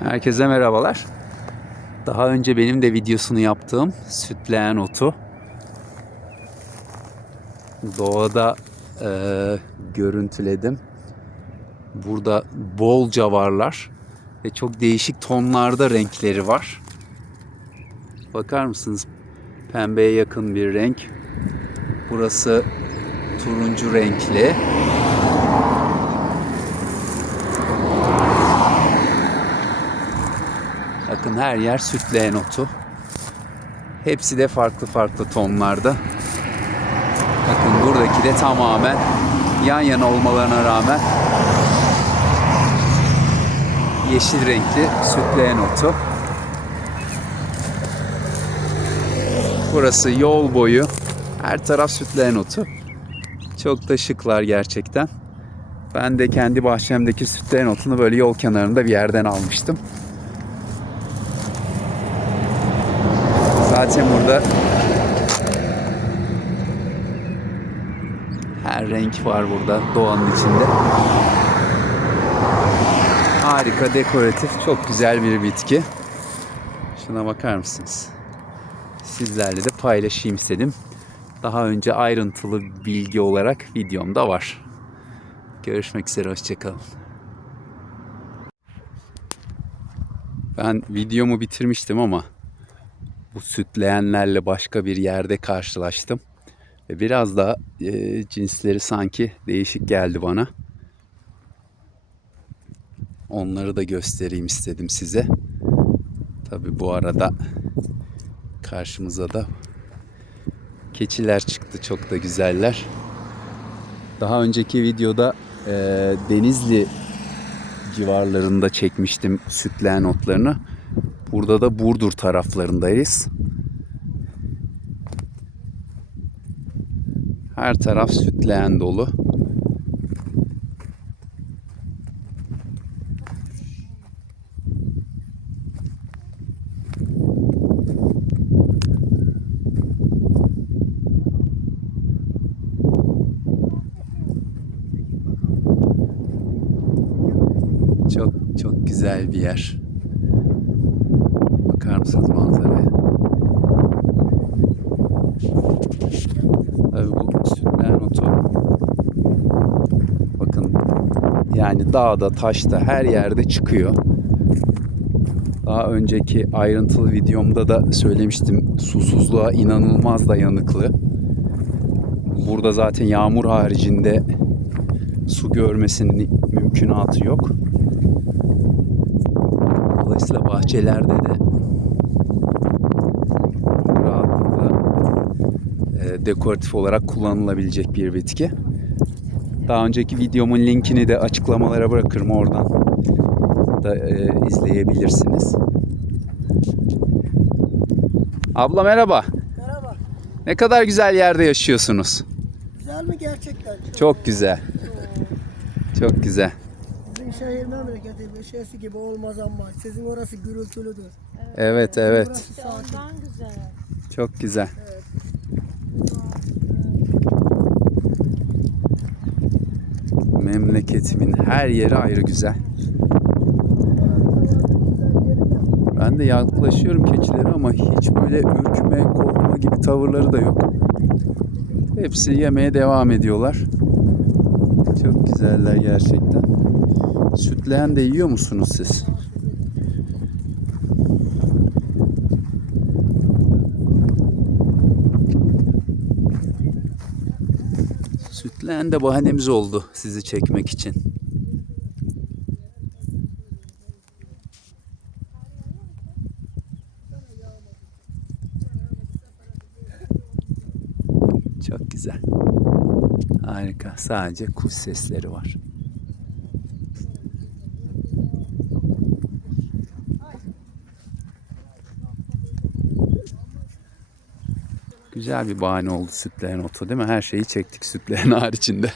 Herkese merhabalar. Daha önce benim de videosunu yaptığım sütleyen otu doğada eee, görüntüledim. Burada bolca varlar ve çok değişik tonlarda renkleri var. Bakar mısınız? Pembeye yakın bir renk. Burası turuncu renkli. Bakın her yer sütleyen otu. Hepsi de farklı farklı tonlarda. Bakın buradaki de tamamen yan yana olmalarına rağmen yeşil renkli sütleyen otu. Burası yol boyu. Her taraf sütleyen otu. Çok da şıklar gerçekten. Ben de kendi bahçemdeki sütleyen otunu böyle yol kenarında bir yerden almıştım. Zaten burada her renk var burada doğanın içinde. Harika, dekoratif, çok güzel bir bitki. Şuna bakar mısınız? Sizlerle de paylaşayım istedim. Daha önce ayrıntılı bilgi olarak videomda var. Görüşmek üzere, hoşçakalın. Ben videomu bitirmiştim ama bu sütleyenlerle başka bir yerde karşılaştım. Ve biraz da e, cinsleri sanki değişik geldi bana. Onları da göstereyim istedim size. Tabi bu arada karşımıza da keçiler çıktı. Çok da güzeller. Daha önceki videoda e, Denizli civarlarında çekmiştim sütleyen otlarını. Burada da Burdur taraflarındayız. Her taraf sütleyen dolu. Çok çok güzel bir yer. Bakar mısınız manzaraya? Tabii bu sütleyen otu bakın yani dağda, taşta her yerde çıkıyor. Daha önceki ayrıntılı videomda da söylemiştim. Susuzluğa inanılmaz dayanıklı. Burada zaten yağmur haricinde su görmesinin mümkünatı yok. Dolayısıyla bahçelerde de rahatlıkla e, dekoratif olarak kullanılabilecek bir bitki. Daha önceki videomun linkini de açıklamalara bırakırım oradan da e, izleyebilirsiniz. Abla merhaba. Merhaba. Ne kadar güzel yerde yaşıyorsunuz. Güzel mi gerçekten? Çok güzel. Çok güzel. Bizim şehir memleketi bir şeysi gibi olmaz ama sizin orası gürültülüdür. Evet evet. Burası sakin. Ondan güzel. Çok güzel. Memleketimin her yeri ayrı güzel. Ben de yaklaşıyorum keçilere ama hiç böyle ürkme, korkma gibi tavırları da yok. Hepsi yemeye devam ediyorlar. Çok güzeller gerçekten. Sütleyen de yiyor musunuz siz? Sütleyen de bahanemiz oldu sizi çekmek için. Çok güzel. Harika. Sadece kuş sesleri var. Güzel bir bahane oldu sütleyen otu değil mi? Her şeyi çektik sütleyen haricinde.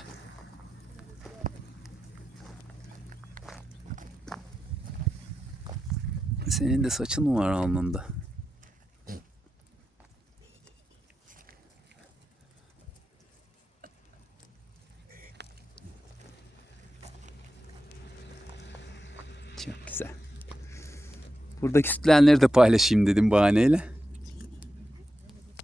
Senin de saçın mı var alnında? Çok güzel. Buradaki sütlenleri de paylaşayım dedim bahaneyle.